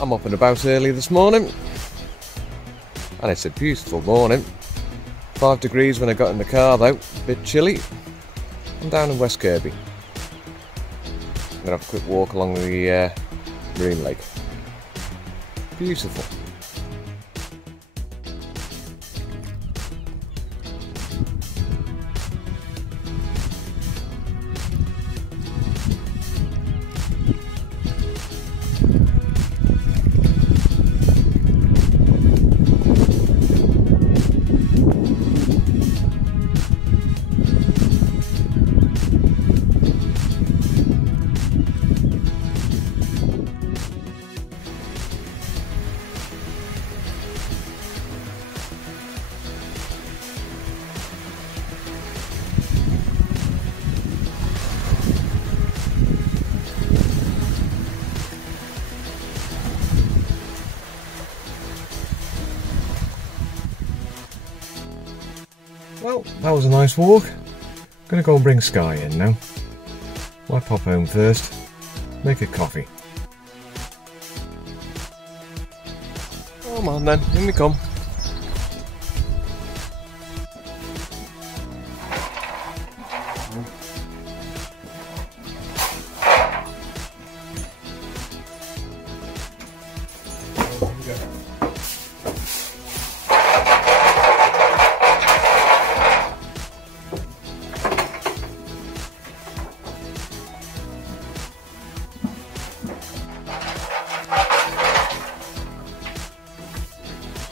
I'm up and about early this morning, and it's a beautiful morning. 5 degrees when I got in the car though, a bit chilly. I'm down in West Kirby. I'm going to have a quick walk along the marine lake. Beautiful. Well, that was a nice walk. I'm going to go and bring Sky in now. Might pop home first, make a coffee. Come on then, in we come.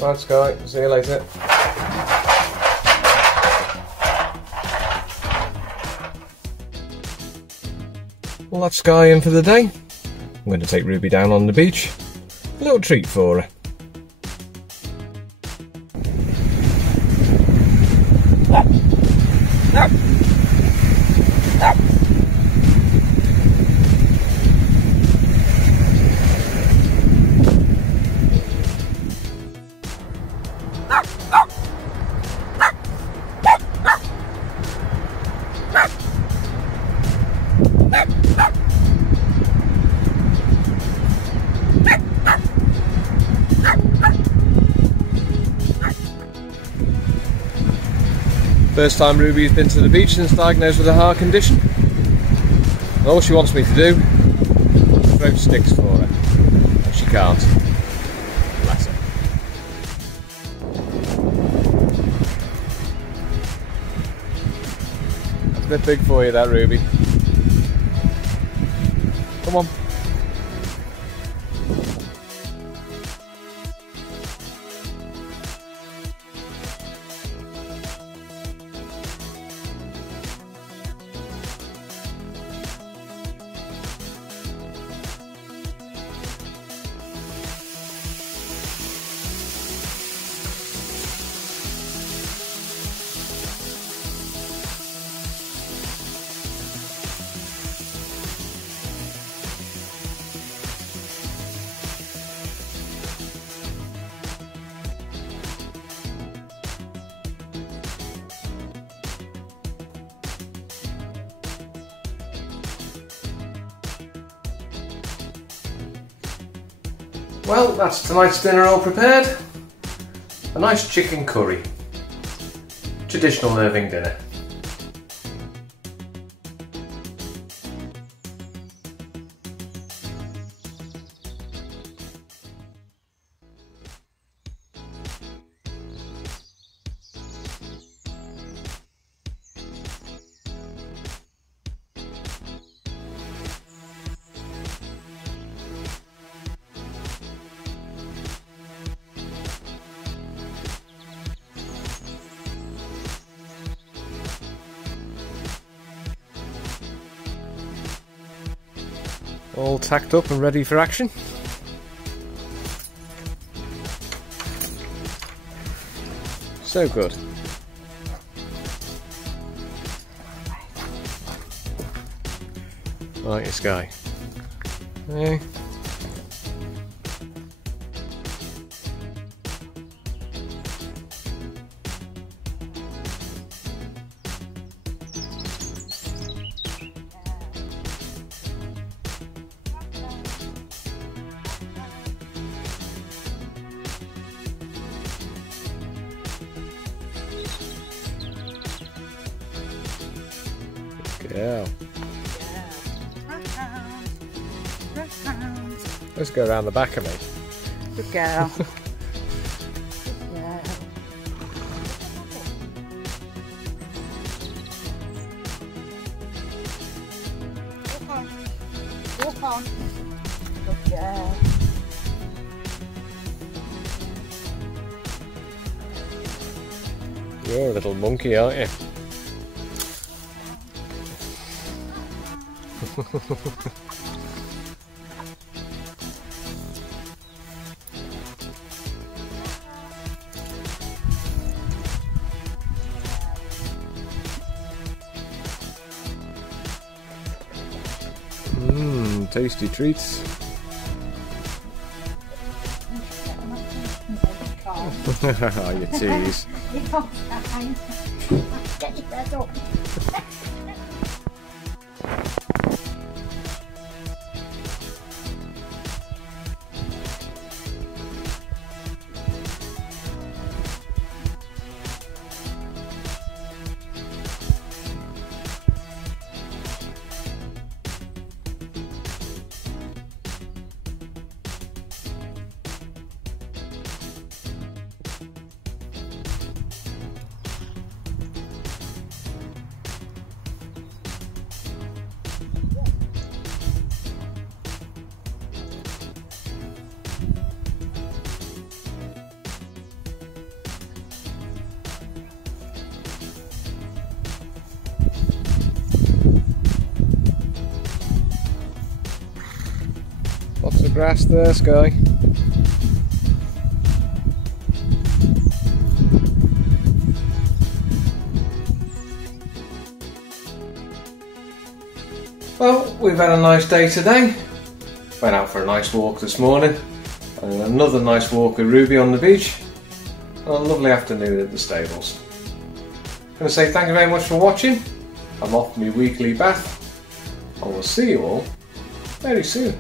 Right, Sky, see you later. Well, that's Sky in for the day. I'm going to take Ruby down on the beach. A little treat for her. First time Ruby's been to the beach since diagnosed with a heart condition. And all she wants me to do is throw sticks for her. And she can't. Bless her. That's a bit big for you, that, Ruby. Come on. Well, that's tonight's dinner all prepared. A nice chicken curry. Traditional Irving dinner. All tacked up and ready for action. So good. Right, your Sky. Hey. girl. Let's go around the back of me. Good girl. Walk on. Good girl. You're a little monkey, aren't you? Tasty treats. You tease. Get your up. Lots of grass there, Sky. Well, we've had a nice day today. Went out for a nice walk this morning, and another nice walk with Ruby on the beach, and a lovely afternoon at the stables. I'm going to say thank you very much for watching. I'm off my weekly bath, and we'll see you all very soon.